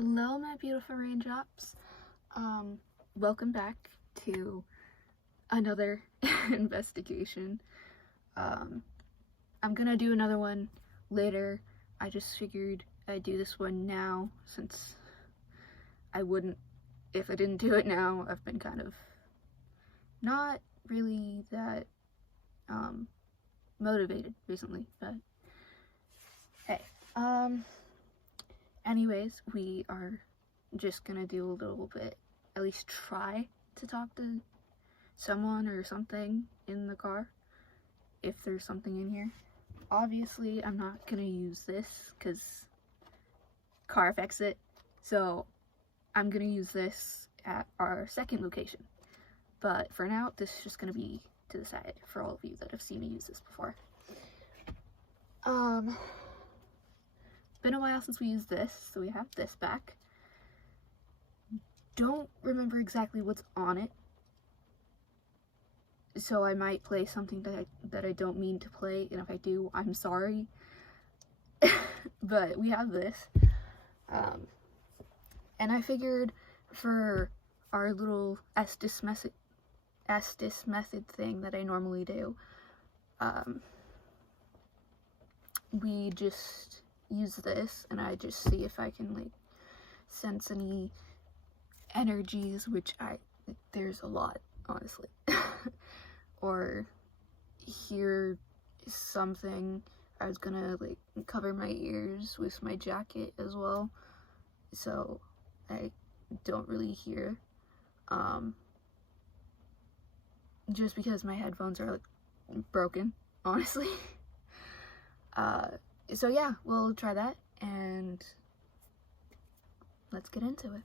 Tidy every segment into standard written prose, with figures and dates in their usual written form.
Hello, my beautiful raindrops. Welcome back to another investigation. I'm gonna do another one later. I just figured I'd do this one now since I wouldn't if I didn't do it now. I've been kind of not really that motivated recently, but hey. Anyways, we are just gonna do a little bit, at least try to talk to someone or something in the car, if there's something in here. Obviously, I'm not gonna use this because car affects it, so I'm gonna use this at our second location. But for now, this is just gonna be to the side for all of you that have seen me use this before. Been a while since we used this, so we have this back. Don't remember exactly what's on it, so I might play something that I don't mean to play, and if I do, I'm sorry. But we have this, and I figured for our little Estes method thing that I normally do, we just use this, and I just see if I can like sense any energies, which there's a lot, honestly. Or hear something. I was gonna like cover my ears with my jacket as well, so I don't really hear, just because my headphones are like broken, honestly. So yeah, we'll try that, and let's get into it.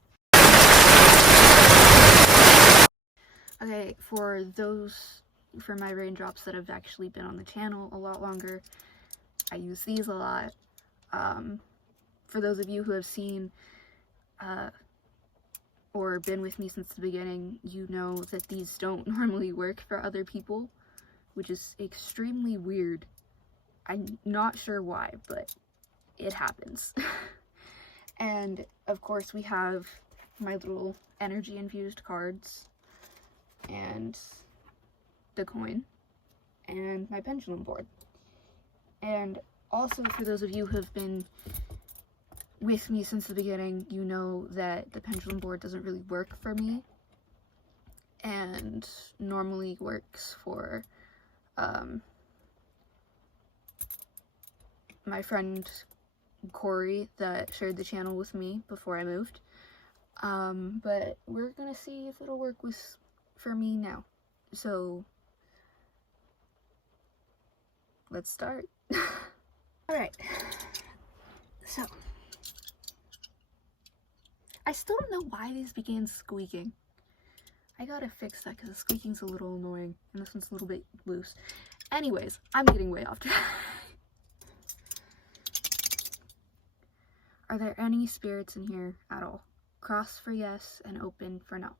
Okay, for my raindrops that have actually been on the channel a lot longer, I use these a lot. For those of you who have seen or been with me since the beginning, you know that these don't normally work for other people, which is extremely weird. I'm not sure why, but it happens. And of course we have my little energy infused cards, and the coin, and my pendulum board. And also, for those of you who have been with me since the beginning, you know that the pendulum board doesn't really work for me, and normally works for my friend Corey that shared the channel with me before I moved. But we're gonna see if it'll work for me now. So let's start. Alright, so I still don't know why these began squeaking. I gotta fix that because the squeaking's a little annoying, and this one's a little bit loose. Anyways, I'm getting way off track. Are there any spirits in here at all? Cross for yes and open for no.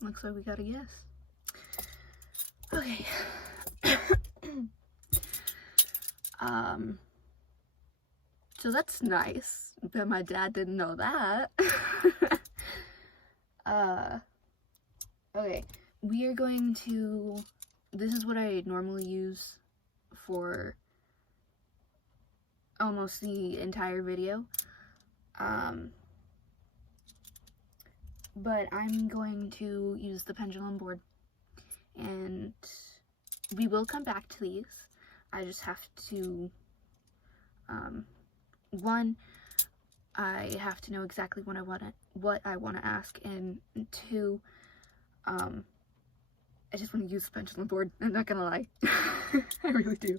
Looks like we got a yes. Okay. So that's nice, but my dad didn't know that. Okay, we are going to, this is what I normally use for almost the entire video. But I'm going to use the pendulum board, and we will come back to these. I just have to, one, I have to know exactly what I want to ask, and two, I just want to use the pendulum board. I'm not gonna lie. I really do.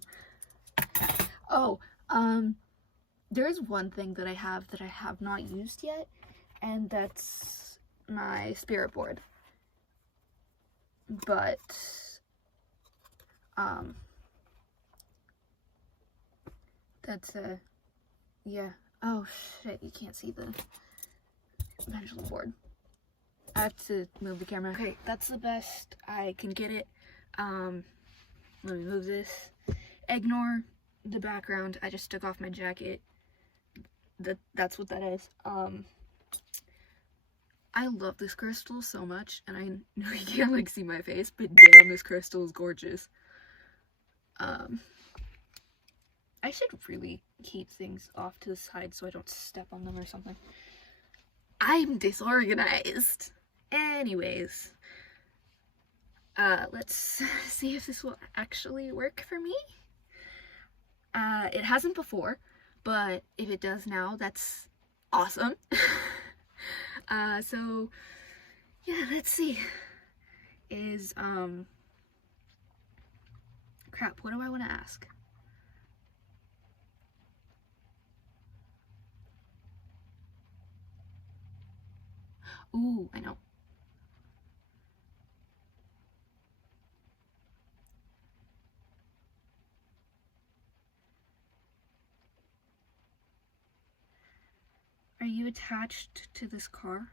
Oh, there is one thing that I have not used yet, and that's my spirit board. But that's yeah. Oh shit, you can't see the pendulum board. I have to move the camera. Okay, that's the best I can get it. Let me move this. Ignore the background. I just took off my jacket. That's what that is. I love this crystal so much, and I know you can't like see my face, but damn, this crystal is gorgeous. I should really keep things off to the side so I don't step on them or something. I'm disorganized. Anyways, let's see if this will actually work for me. It hasn't before, but if it does now, that's awesome. So yeah, let's see. Crap, what do I want to ask? Ooh, I know. Are you attached to this car?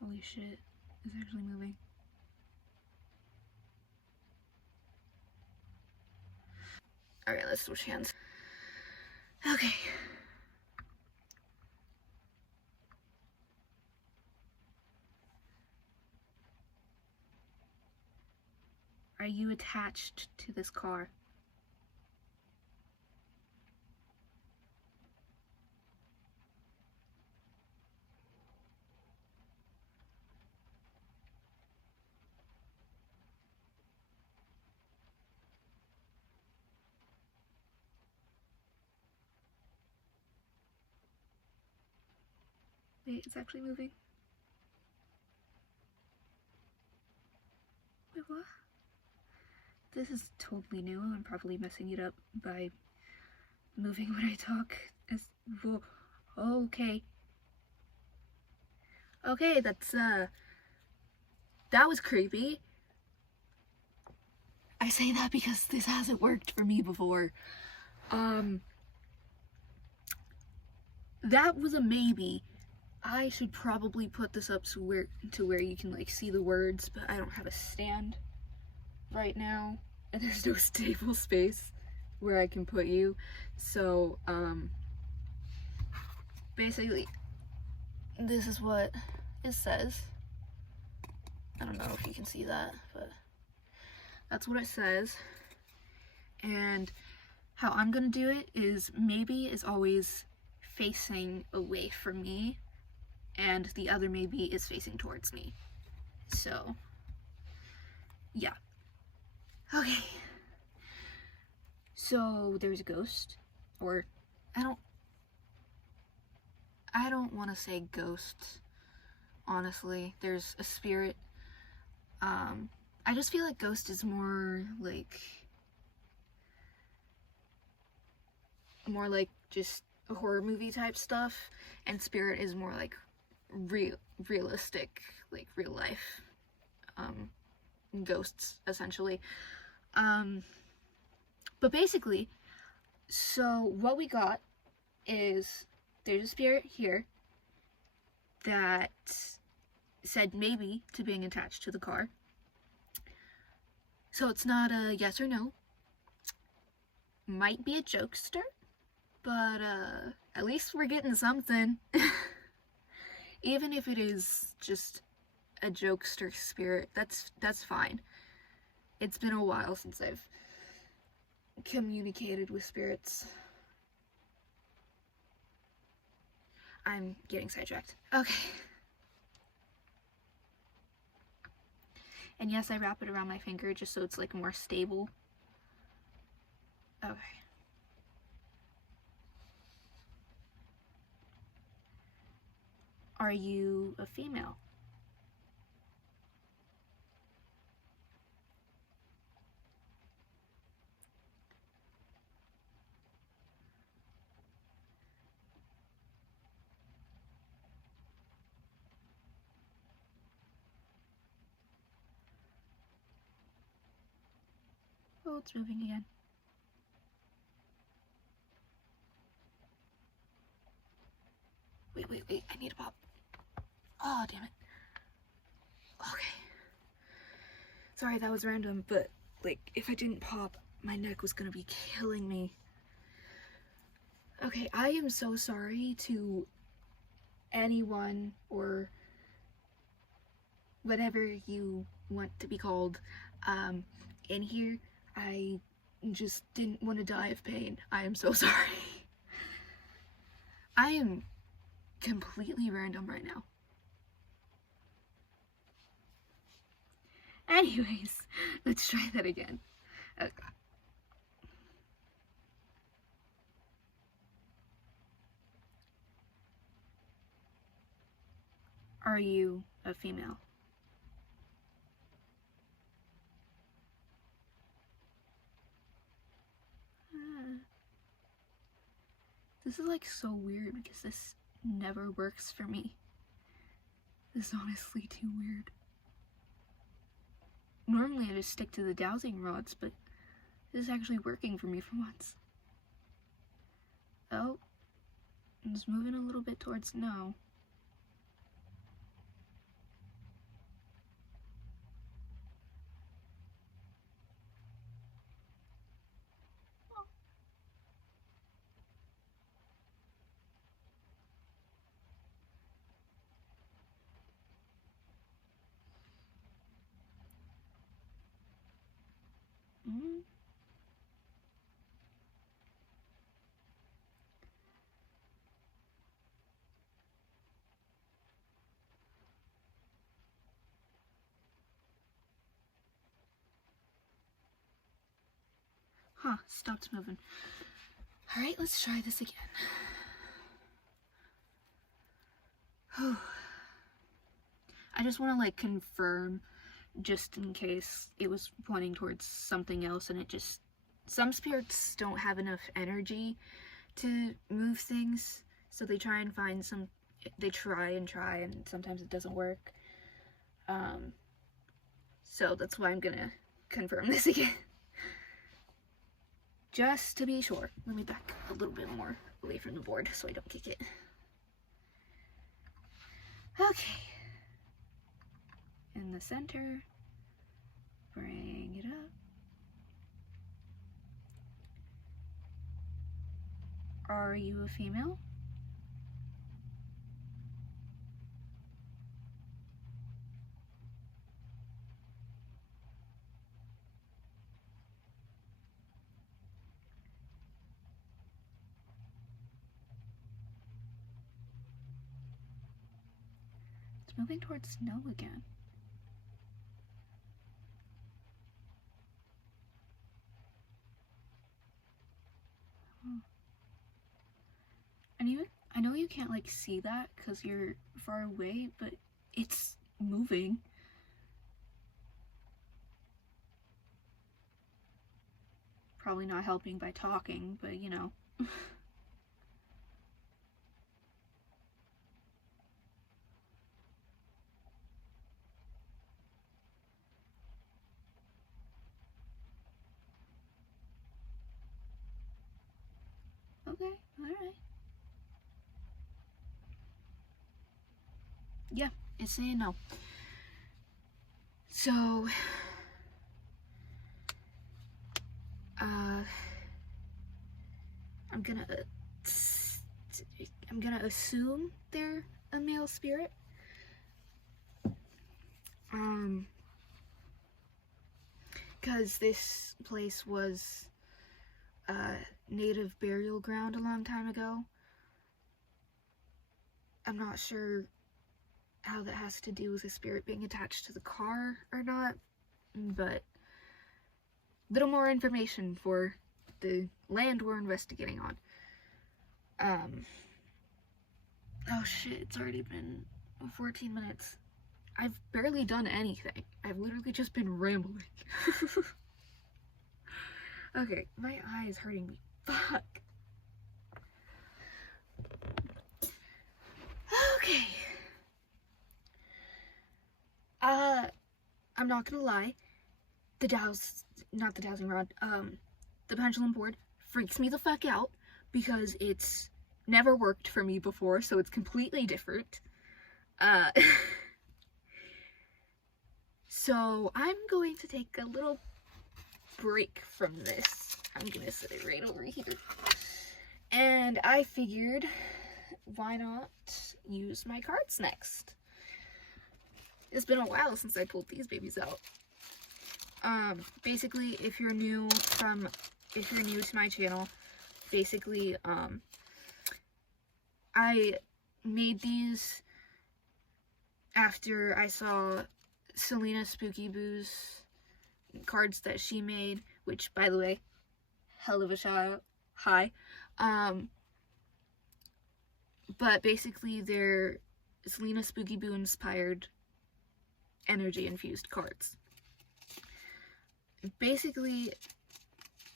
Holy shit, it's actually moving. Alright, let's switch hands. Okay. Are you attached to this car? Wait, it's actually moving. Wait, what? This is totally new. I'm probably messing it up by moving when I talk. Whoa. Okay. Okay, that was creepy. I say that because this hasn't worked for me before. That was a maybe. I should probably put this up to where you can like see the words, but I don't have a stand right now, and there's no stable space where I can put you. So basically this is what it says. I don't know if you can see that, but that's what it says. And how I'm gonna do it is maybe is always facing away from me, and the other maybe is facing towards me. So yeah. Okay. So there's a ghost, or I don't want to say ghost, honestly. There's a spirit. I just feel like ghost is more like just a horror movie type stuff, and spirit is more like realistic, like real life ghosts essentially. But basically, so what we got is there's a spirit here that said maybe to being attached to the car. So it's not a yes or no. Might be a jokester, but at least we're getting something. Even if it is just a jokester spirit, that's fine. It's been a while since I've communicated with spirits. I'm getting sidetracked. Okay. And yes, I wrap it around my finger just so it's like more stable. Okay. Are you a female? Oh, it's moving again. Wait, I need to pop. Oh, damn it. Okay. Sorry, that was random, but, like, if I didn't pop, my neck was gonna be killing me. Okay, I am so sorry to anyone or whatever you want to be called in here. I just didn't want to die of pain. I am so sorry. I am completely random right now. Anyways, let's try that again. Okay. Are you a female? This is like so weird because this never works for me. This is honestly too weird. Normally I just stick to the dowsing rods, but this is actually working for me for once. Oh, it's moving a little bit towards no. Mm. Huh, stopped moving. Alright, let's try this again. I just want to like confirm just in case it was pointing towards something else and it just, some spirits don't have enough energy to move things, so they try and find some, they try and sometimes it doesn't work. So that's why I'm gonna confirm this again. Just to be sure. Let me back a little bit more away from the board so I don't kick it. Okay. In the center. Bring it up. Are you a female? It's moving towards no again. And I know you can't like see that because you're far away, but it's moving. Probably not helping by talking, but you know. Okay, alright. Yeah, it's saying no. So, I'm gonna assume they're a male spirit. Because this place was a native burial ground a long time ago. I'm not sure how that has to do with a spirit being attached to the car or not, but little more information for the land we're investigating on. Oh shit, it's already been 14 minutes. I've barely done anything. I've literally just been rambling. Okay, my eye is hurting me. Fuck. Okay. I'm not gonna lie. The dowsing rod, the pendulum board freaks me the fuck out because it's never worked for me before, so it's completely different. So I'm going to take a little break from this. I'm gonna set it right over here. And I figured, why not use my cards next? It's been a while since I pulled these babies out. Basically, if you're new to my channel, basically, I made these after I saw Selena Spooky Boo's cards that she made, which, by the way, hell of a shout out. Hi. But basically, they're Selena Spooky Boo inspired energy infused cards. Basically,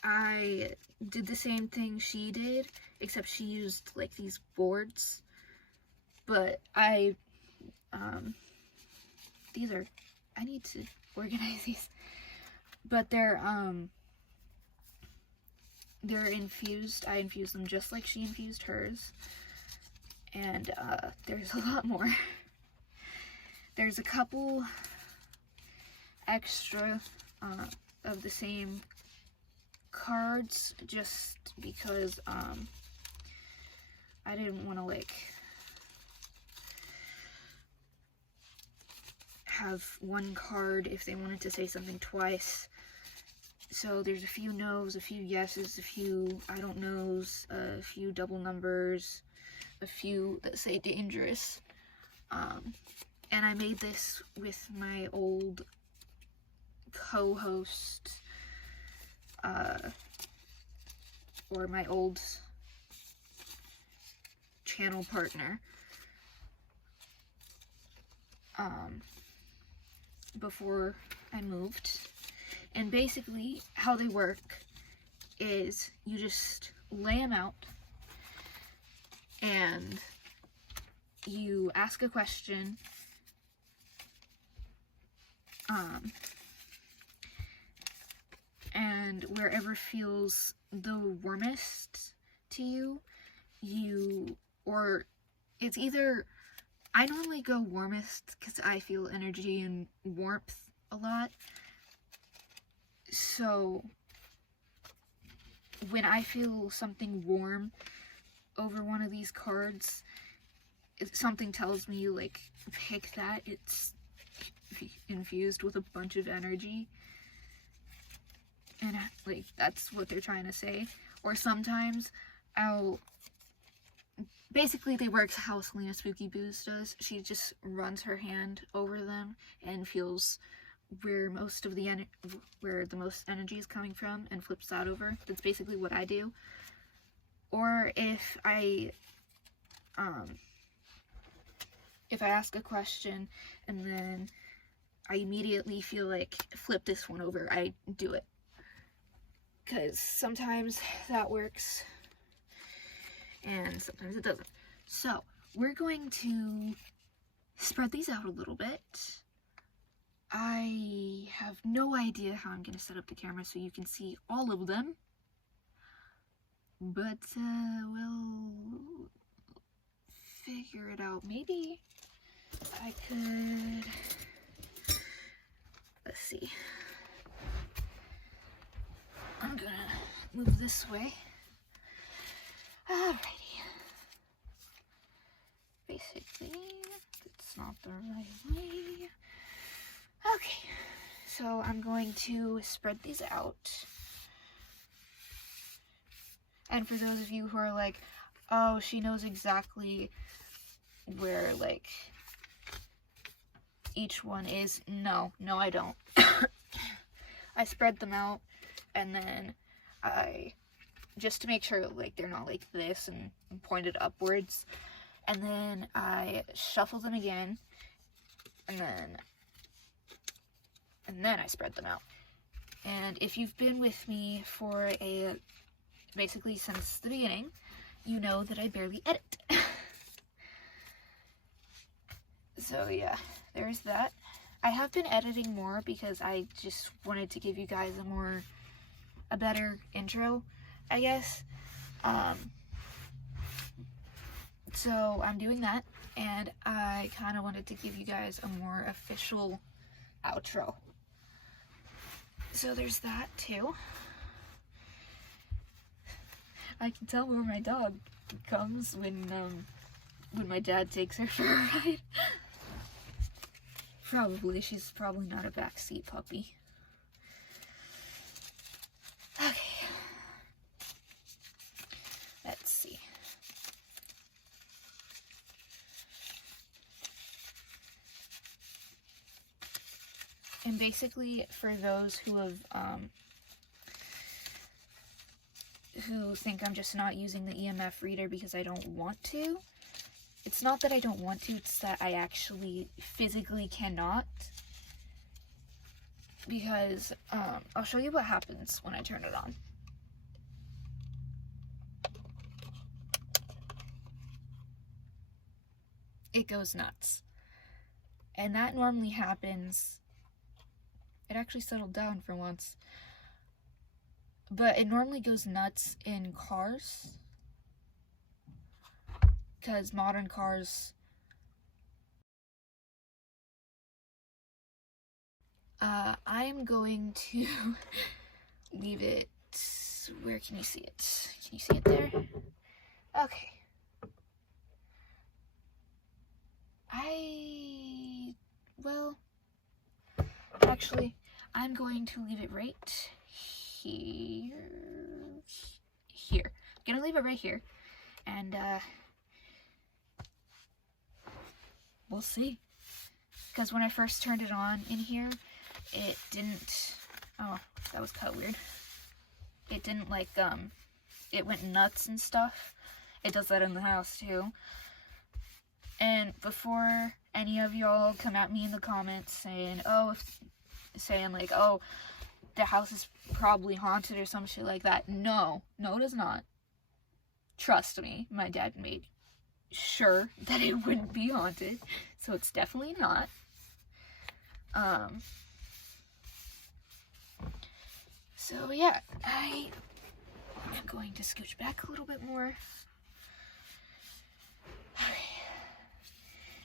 I did the same thing she did, except she used like these boards, but I need to organize these, but they're infused. I infused them just like she infused hers, and there's a lot more. There's a couple extra of the same cards just because I didn't want to like have one card if they wanted to say something twice. So there's a few no's, a few yeses, a few I don't knows, a few double numbers, a few that say dangerous. And I made this with my old co-host, or my old channel partner, before I moved. And basically, how they work is you just lay them out and you ask a question, and wherever feels the warmest to you, or it's either, I normally go warmest because I feel energy and warmth a lot. So when I feel something warm over one of these cards, something tells me, like, pick that. It's infused with a bunch of energy. And, like, that's what they're trying to say. Or sometimes basically they work how Selena Spooky Boo's does. She just runs her hand over them and feels where the most energy is coming from and flips that over. That's basically what I do. Or if I ask a question and then I immediately feel like flip this one over, I do it. Because sometimes that works and sometimes it doesn't. So we're going to spread these out a little bit. I have no idea how I'm going to set up the camera so you can see all of them, but we'll figure it out. Maybe I could, let's see, I'm gonna move this way. Alrighty. Basically, it's not the right way. Okay, so I'm going to spread these out. And for those of you who are like, oh, she knows exactly where, like, each one is. No, I don't. I spread them out, and then just to make sure, like, they're not like this and pointed upwards. and then I shuffle them again, and then I spread them out. And if you've been with me for basically since the beginning, you know that I barely edit. So yeah, there's that. I have been editing more because I just wanted to give you guys a better intro, I guess. So I'm doing that, and I kind of wanted to give you guys a more official outro. So there's that too. I can tell where my dog comes when my dad takes her for a ride. She's probably not a backseat puppy. Okay. Let's see. And basically, for those who have, who think I'm just not using the EMF reader because I don't want to, it's not that I don't want to, it's that I actually physically cannot. Because, I'll show you what happens when I turn it on. It goes nuts. And that normally happens. It actually settled down for once. But it normally goes nuts in cars. Because modern cars... I'm going to leave it... Where can you see it? Can you see it there? Okay. Well... Actually, I'm going to leave it right here. I'm gonna leave it right here. And, we'll see. Because when I first turned it on in here, it didn't... Oh, that was cut weird. It didn't, like, it went nuts and stuff. It does that in the house, too. And before any of y'all come at me in the comments saying, oh, the house is probably haunted or some shit like that. No, it is not. Trust me, my dad made sure that it wouldn't be haunted, so it's definitely not. So yeah, I am going to scooch back a little bit more.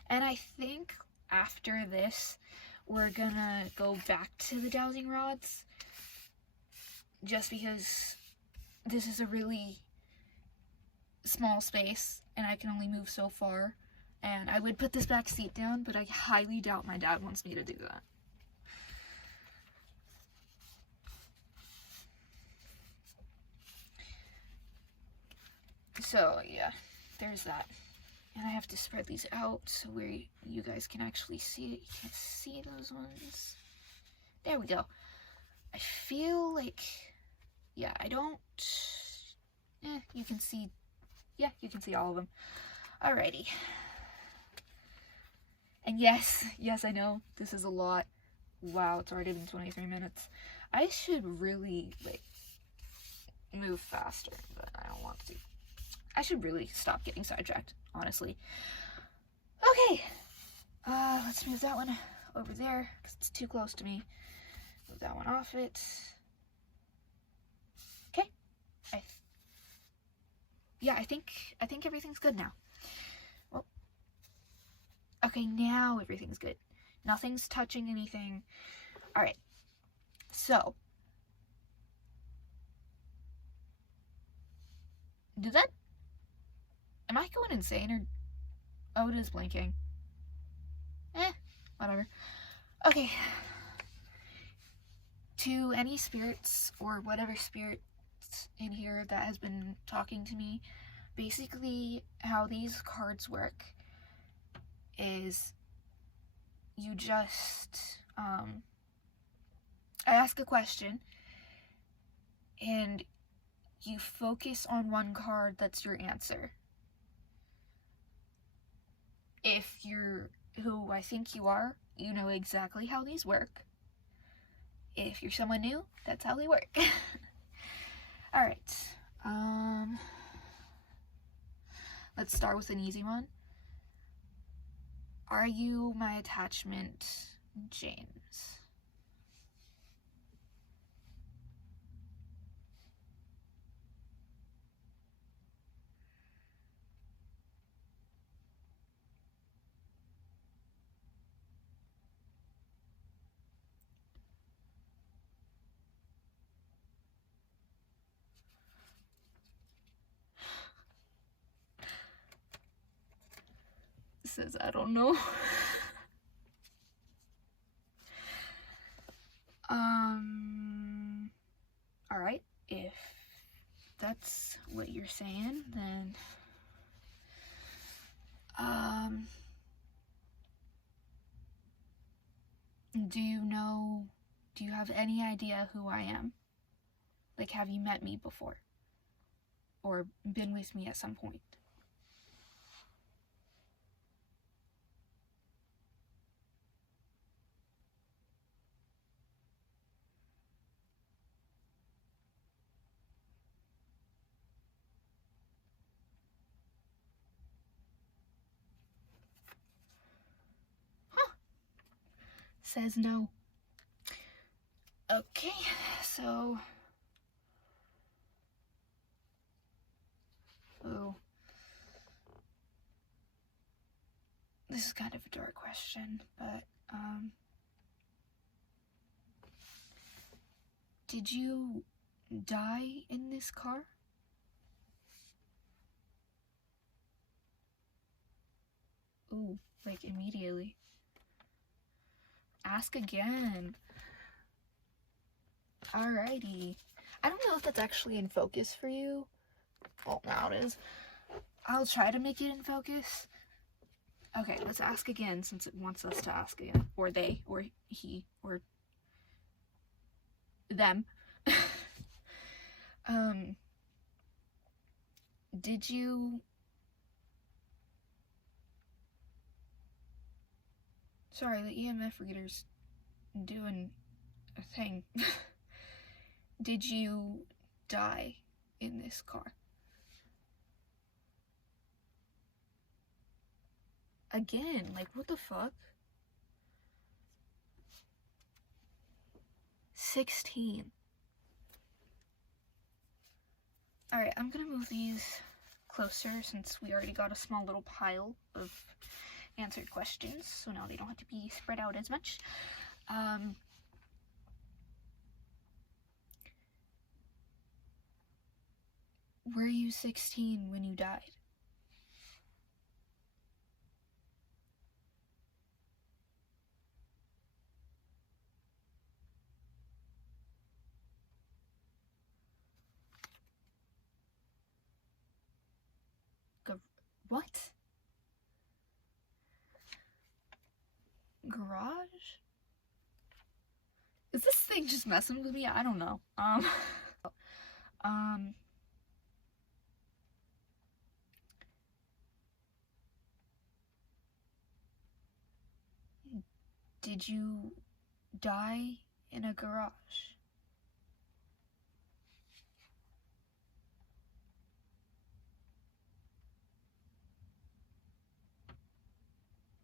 And I think after this, we're gonna go back to the dowsing rods. Just because this is a really small space and I can only move so far. And I would put this back seat down, but I highly doubt my dad wants me to do that. So yeah, there's that. And I have to spread these out so where you guys can actually see it. You can't see those ones. There we go. I feel like, yeah, I don't, you can see, yeah, you can see all of them. Alrighty. And yes, I know, this is a lot. Wow, it's already been 23 minutes. I should really, like, move faster, but I don't want to. I should really stop getting sidetracked, honestly. Okay, let's move that one over there, because it's too close to me. Move that one off it. Okay. I think everything's good now. Well, okay, now everything's good. Nothing's touching anything. Alright, so. Am I going insane or... Oh, it is blinking. Whatever. Okay. To any spirits or whatever spirits in here that has been talking to me, basically how these cards work is you just, I ask a question and you focus on one card that's your answer. If you're who I think you are, you know exactly how these work. If you're someone new, that's how they work. Alright, let's start with an easy one. Are you my attachment, James? It says, I don't know. Alright, if that's what you're saying, then, do you have any idea who I am? Like, have you met me before? Or been with me at some point? Says no. Okay, so... Oh. This is kind of a dark question, but, did you die in this car? Ooh, like immediately. Ask again. Alrighty. I don't know if that's actually in focus for you. Well, now it is. I'll try to make it in focus. Okay, let's ask again since it wants us to ask again. Or they, or he, or them. Did you... Sorry, the EMF reader's doing a thing. Did you die in this car? Again, like, what the fuck? 16. Alright, I'm gonna move these closer since we already got a small little pile of answered questions, so now they don't have to be spread out as much. Were you 16 when you died? What? Garage? Is this thing just messing with me? I don't know. Did you die in a garage?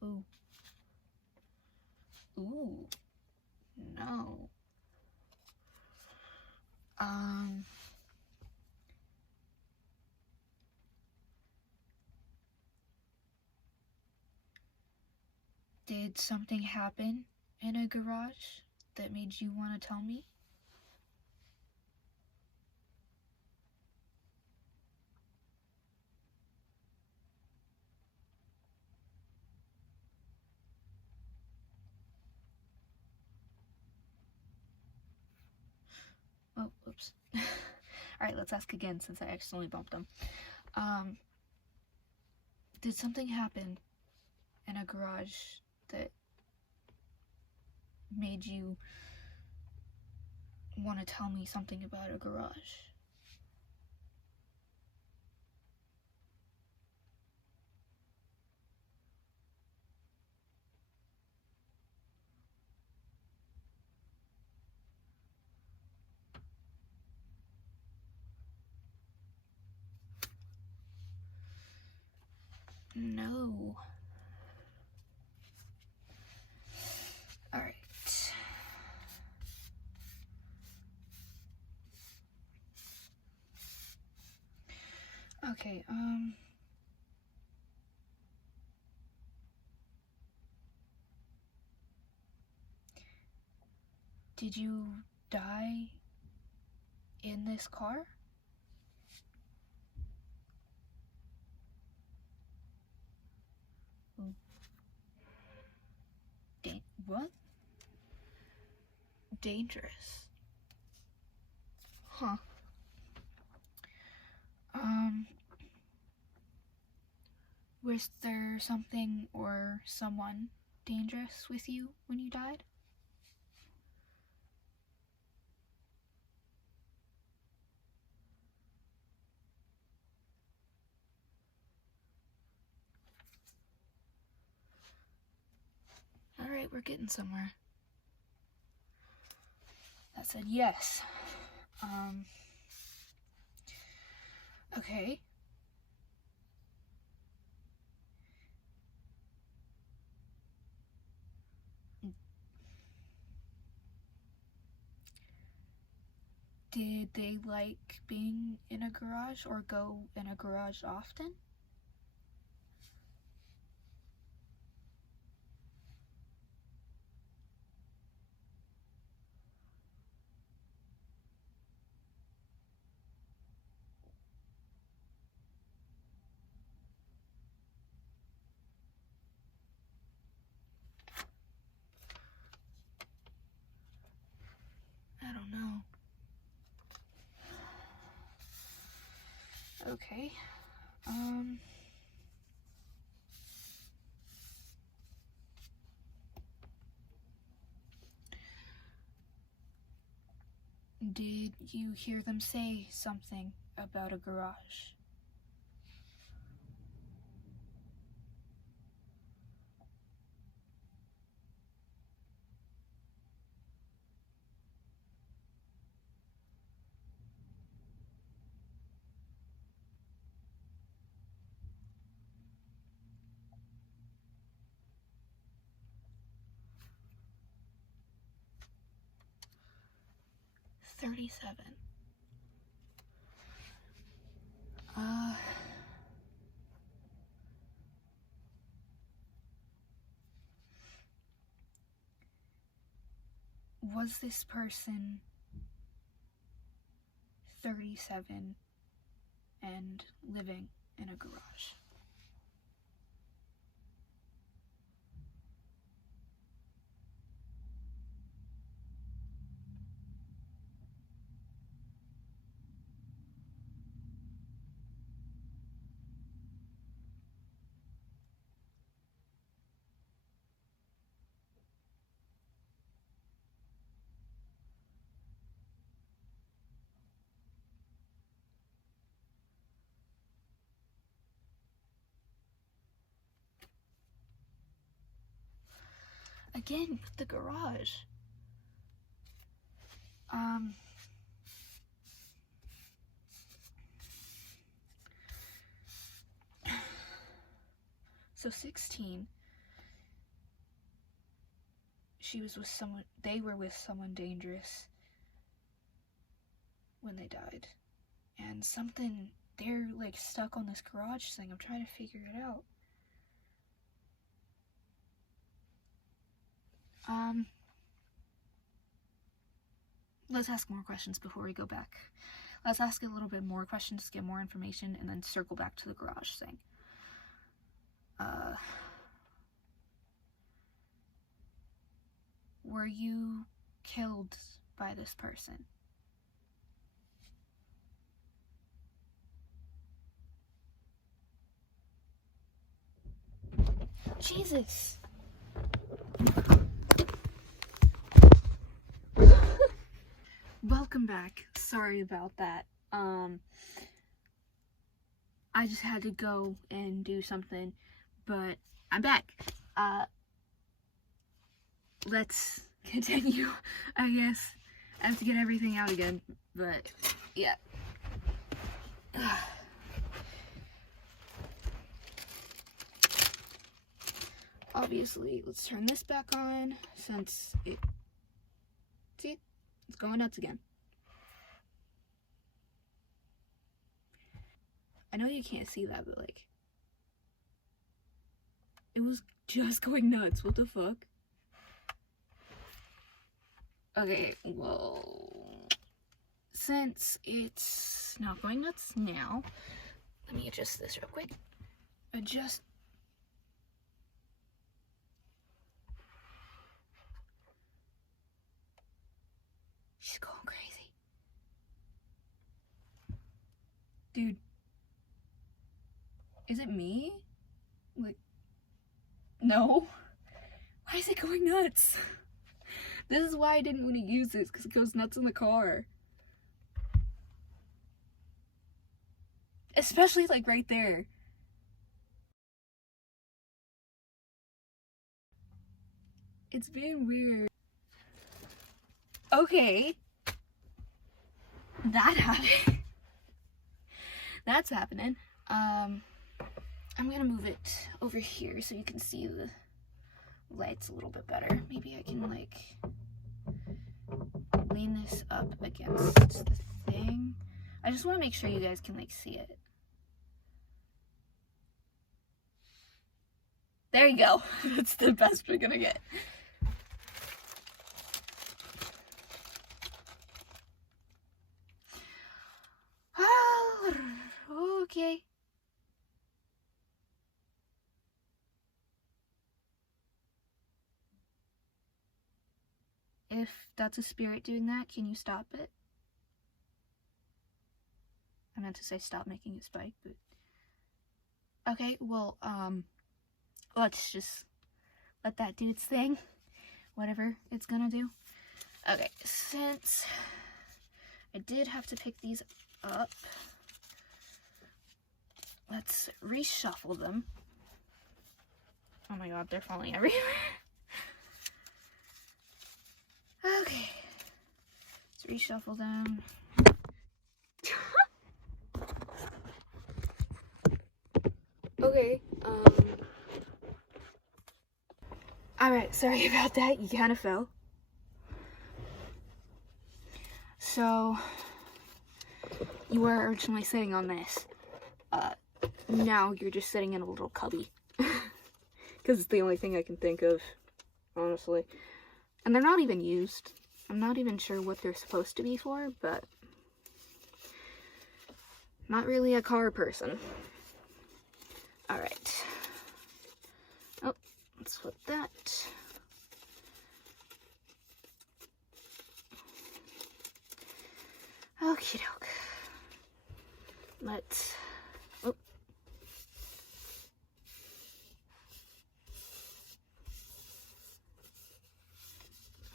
Ooh. Ooh. No. Did something happen in a garage that made you want to tell me? Oh, oops. Alright, let's ask again since I accidentally bumped them. Did something happen in a garage that made you want to tell me something about a garage? No. Alright. Okay, did you die in this car? What? Dangerous. Huh. Was there something or someone dangerous with you when you died? Alright, we're getting somewhere. That said yes. Okay. Did they like being in a garage or go in a garage often? I don't know. Okay. Did you hear them say something about a garage? $37. Was this person 37 and living in a garage? Again, with the garage. So 16, she was with someone, they were with someone dangerous when they died. And something, they're like stuck on this garage thing. I'm trying to figure it out. Let's ask more questions before we go back. Let's ask a little bit more questions to get more information and then circle back to the garage thing. Were you killed by this person? Jesus! Welcome back. Sorry about that. I just had to go and do something, but I'm back. Let's continue, I guess. I have to get everything out again, but yeah. obviously, let's turn this back on since it, see, it's going nuts again. I know you can't see that, but like, it was just going nuts. What the fuck? Okay, well, since it's not going nuts now, let me adjust this real quick. Adjust. She's going crazy. Dude. Is it me? Like, no. Why is it going nuts? This is why I didn't want to use this, because it goes nuts in the car. Especially like right there. It's being weird. Okay. That happened. That's happening. I'm gonna move it over here so you can see the lights a little bit better. Maybe I can like lean this up against the thing. I just want to make sure you guys can like see it. There you go. That's the best we're gonna get. Okay. If that's a spirit doing that, can you stop it? I meant to say stop making it spike, but... Okay, well, let's just let that do its thing. Whatever it's gonna do. Okay, since I did have to pick these up, let's reshuffle them. Oh my god, they're falling everywhere. Okay, let's reshuffle them. Okay, alright, sorry about that, you kind of fell. So, you were originally sitting on this. Now you're just sitting in a little cubby. Because it's the only thing I can think of, honestly. And they're not even used. I'm not even sure what they're supposed to be for, but... not really a car person. Alright. Oh, let's flip that. Okie doke. Let's... oh.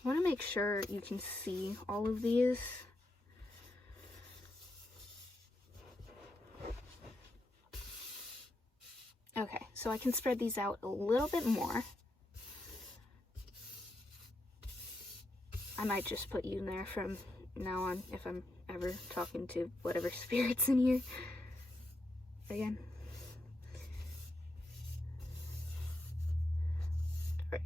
I want to make sure you can see all of these. Okay, so I can spread these out a little bit more. I might just put you in there from now on if I'm ever talking to whatever spirits in here again. Alright.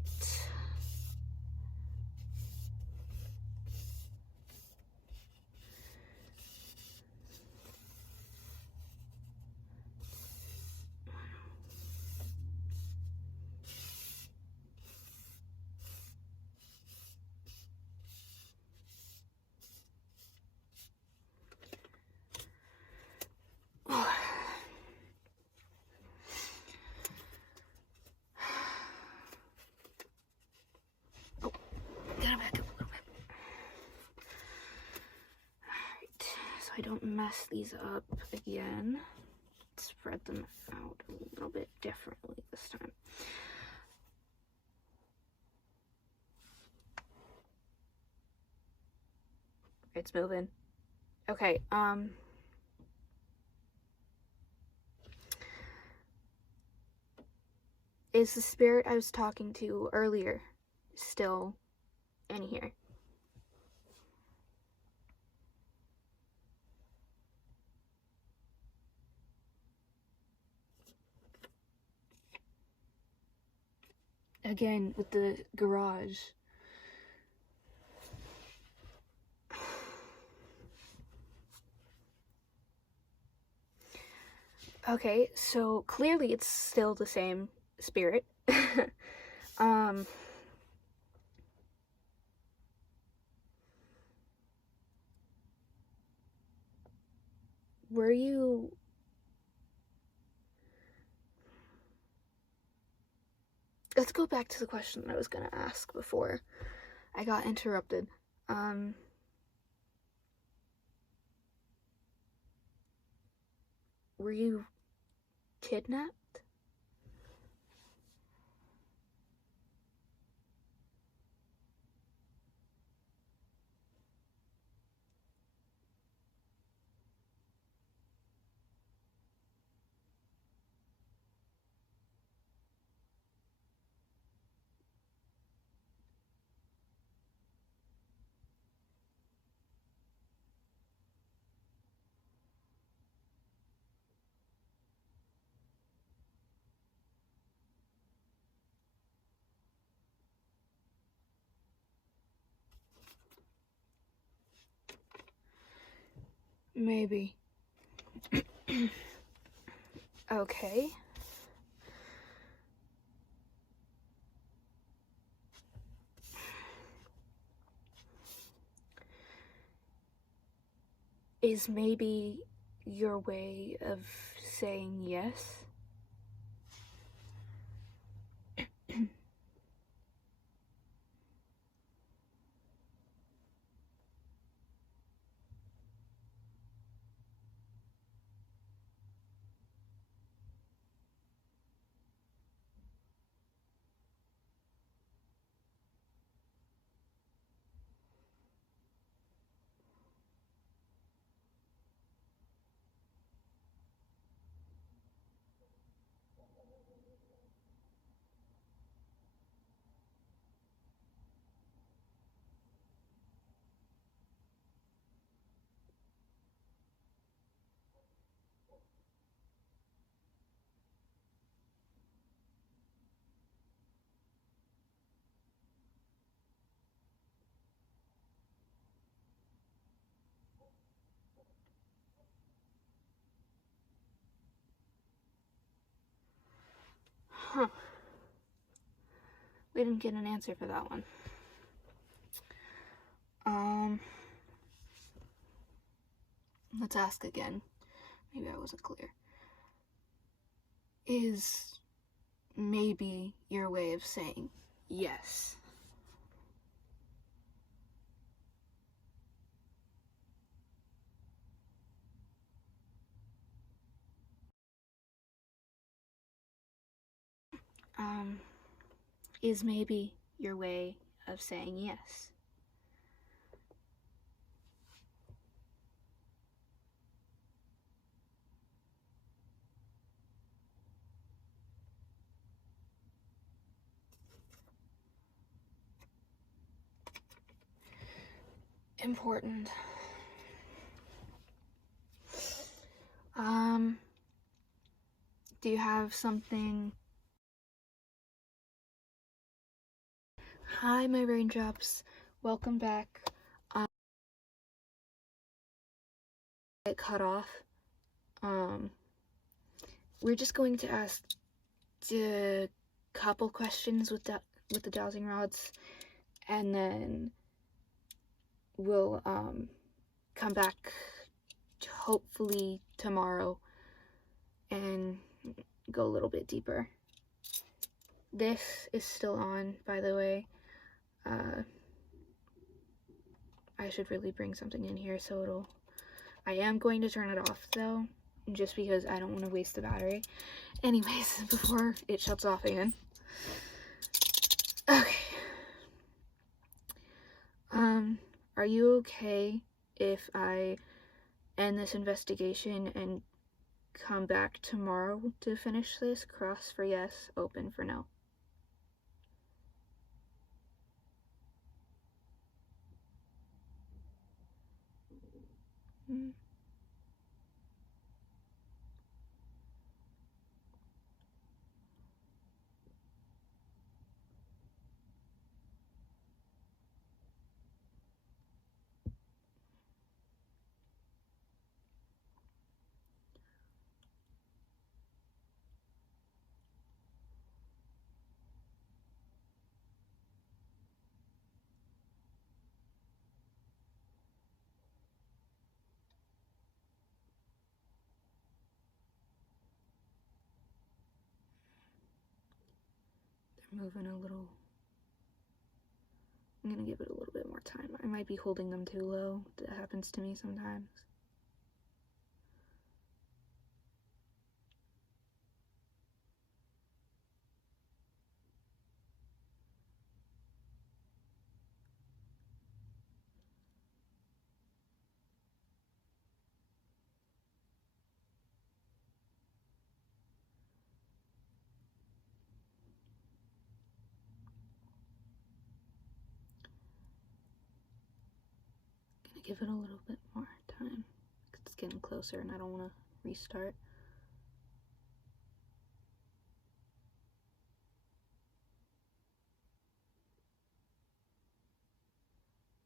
I don't mess these up again. Spread them out a little bit differently this time. It's moving. Okay, is the spirit I was talking to earlier still in here? again with the garage. Okay, so clearly it's still the same spirit. Were you... Let's go back to the question that I was gonna ask before I got interrupted. Were you kidnapped? Maybe. Okay. Is maybe your way of saying yes? Huh. We didn't get an answer for that one. Let's ask again. Maybe I wasn't clear. Is maybe your way of saying yes? Is maybe your way of saying yes? Important. Do you have something? Hi, my raindrops. Welcome back. Get cut off. We're just going to ask a couple questions with the dowsing rods, and then we'll come back hopefully tomorrow and go a little bit deeper. This is still on, by the way. I should really bring something in here so I am going to turn it off though, just because I don't want to waste the battery. Anyways, before it shuts off again. Okay. Are you okay if I end this investigation and come back tomorrow to finish this? Cross for yes, open for no. moving a little. I'm gonna give it a little bit more time. I might be holding them too low. That happens to me sometimes. Gonna give it a little bit more time. It's getting closer and I don't want to restart.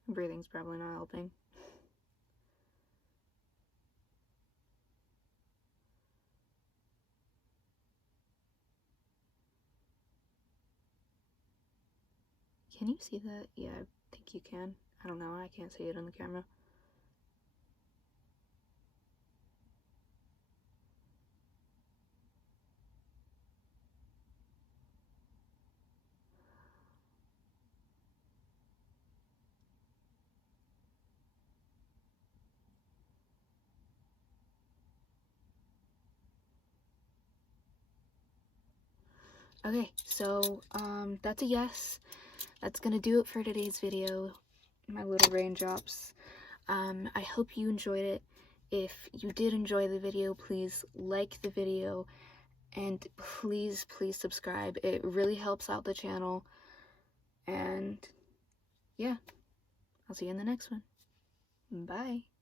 Breathing's probably not helping. Can you see that? Yeah, I think you can. I don't know, I can't see it on the camera. Okay, so that's a yes. That's gonna do it for today's video, my little raindrops. I hope you enjoyed it. If you did enjoy the video, please like the video and please subscribe. It really helps out the channel. And yeah, I'll see you in the next one. Bye.